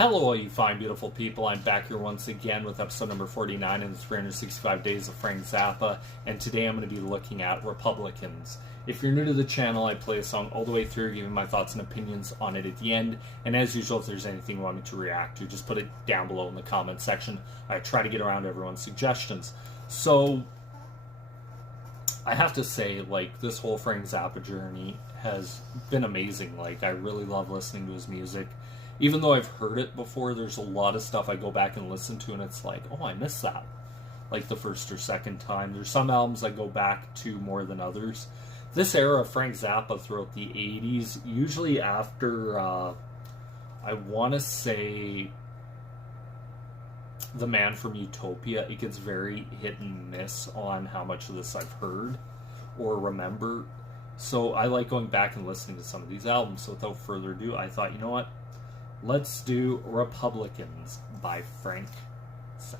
Hello, all you fine, beautiful people. I'm back here once again with episode number 49 in the 365 Days of Frank Zappa, and today I'm going to be looking at Republicans. If you're new to the channel, I play a song all the way through, giving my thoughts and opinions on it at the end, and as usual, if there's anything you want me to react to, just put it down below in the comment section. I try to get around everyone's suggestions. So, I have to say, this whole Frank Zappa journey has been amazing. I really love listening to his music. Even though I've heard it before, there's a lot of stuff I go back and listen to, and it's like, oh, I missed that. The first or second time. There's some albums I go back to more than others. This era of Frank Zappa throughout the 80s, usually after, I want to say, The Man from Utopia, it gets very hit and miss on how much of this I've heard or remember. So I like going back and listening to some of these albums. So without further ado, I thought, you know what? Let's do Republicans by Frank Zappa.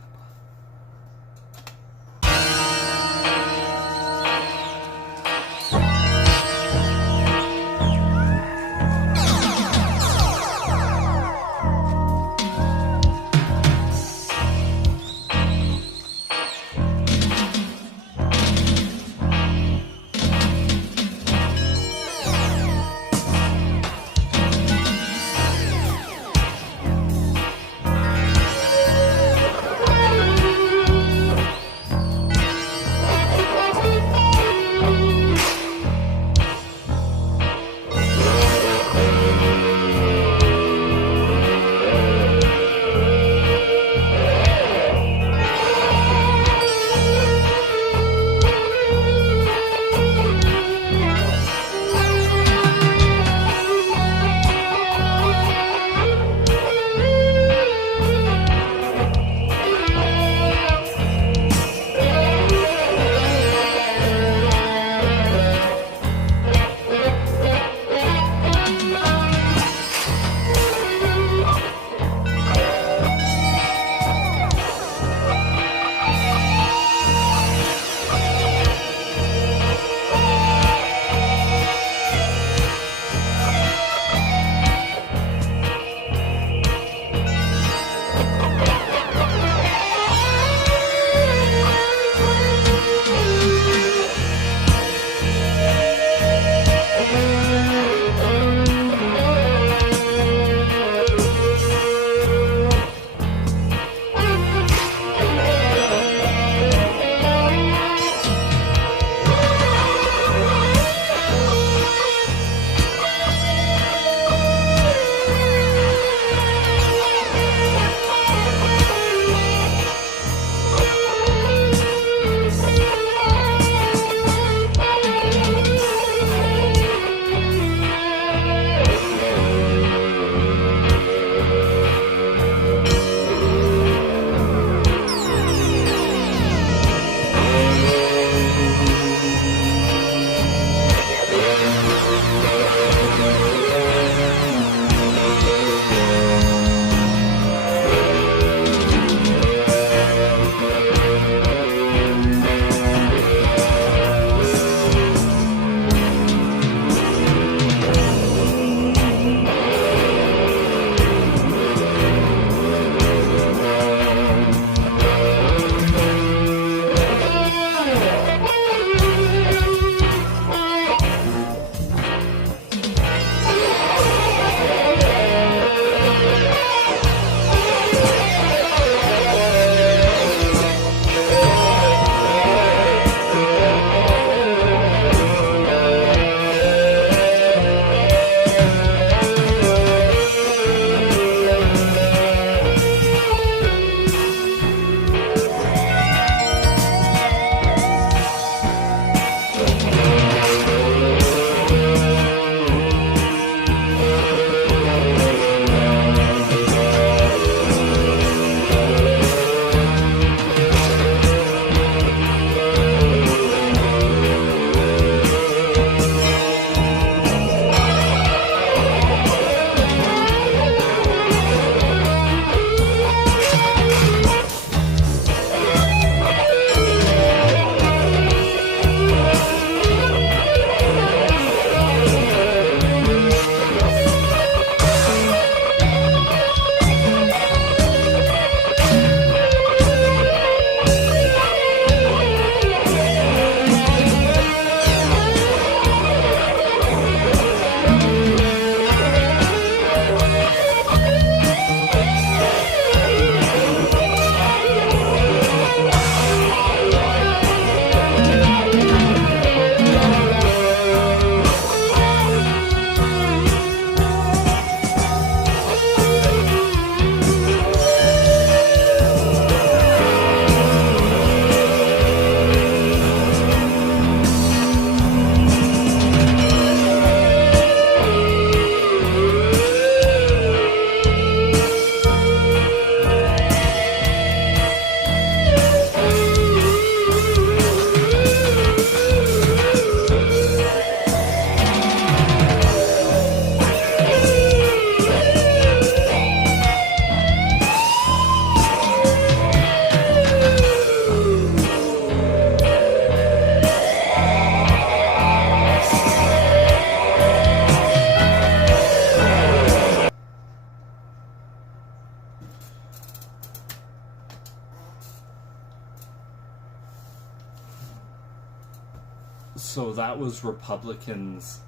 So that was Republicans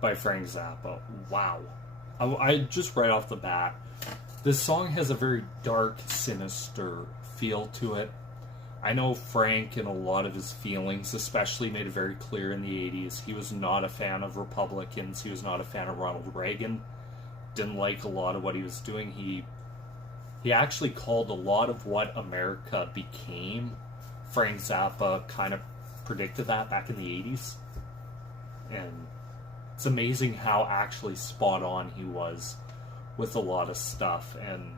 by Frank Zappa. Wow. I just right off the bat, this song has a very dark, sinister feel to it. I know Frank, and a lot of his feelings, especially, made it very clear in the 80s. He was not a fan of Republicans. He was not a fan of Ronald Reagan. Didn't like a lot of what he was doing. He actually called a lot of what America became. Frank Zappa kind of predicted that back in the 80s. And it's amazing how actually spot on he was with a lot of stuff. And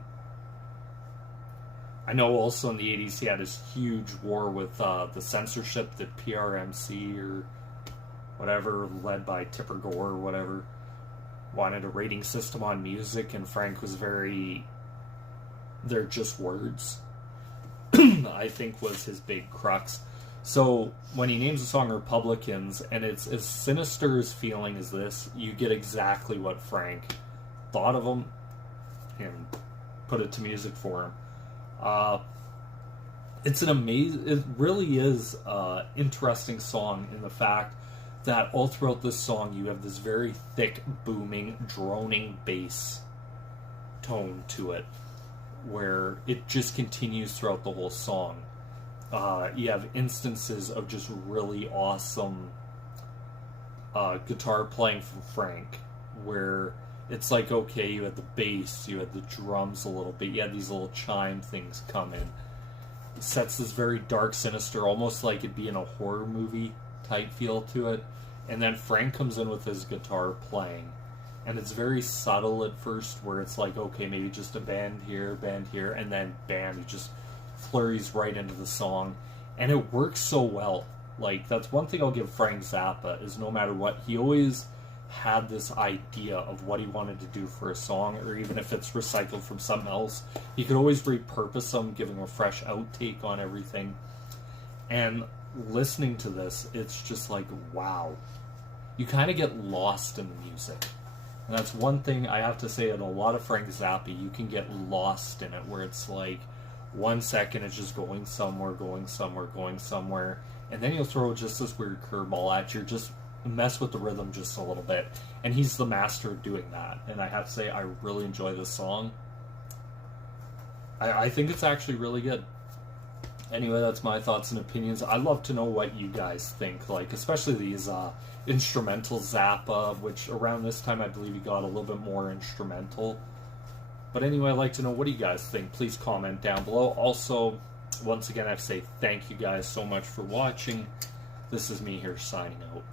I know also in the 80s he had this huge war with the censorship, the PRMC or whatever, led by Tipper Gore or whatever, wanted a rating system on music, and Frank was very, they're just words, I think was his big crux. So when he names the song Republicans, and it's as sinister as feeling as this, you get exactly what Frank thought of him and put it to music for him. It's an amazing, it really is an interesting song in the fact that all throughout this song you have this very thick, booming, droning bass tone to it, where it just continues throughout the whole song. You have instances of just really awesome guitar playing from Frank, where it's like, okay, you had the bass, you had the drums a little bit, you had these little chime things come in. It sets this very dark, sinister, almost like it'd be in a horror movie type feel to it. And then Frank comes in with his guitar playing, and it's very subtle at first, where it's like, okay, maybe just a band here, and then bam, he just flurries right into the song, and it works so well. Like, that's one thing I'll give Frank Zappa, is no matter what, he always had this idea of what he wanted to do for a song, or even if it's recycled from something else, he could always repurpose them, giving a fresh outtake on everything. And listening to this, it's just like, wow. You kind of get lost in the music. And that's one thing I have to say, at a lot of Frank Zappa, you can get lost in it, where it's like 1 second it's just going somewhere, and then he'll throw just this weird curveball at you, just mess with the rhythm just a little bit. And he's the master of doing that. And I have to say, I really enjoy this song. I think it's actually really good. Anyway, that's my thoughts and opinions. I'd love to know what you guys think, like, especially these instrumental Zappa, which around this time I believe he got a little bit more instrumental. But anyway, I'd like to know, what do you guys think? Please comment down below. Also, once again, I have to say thank you guys so much for watching. This is me here signing out.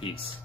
Peace.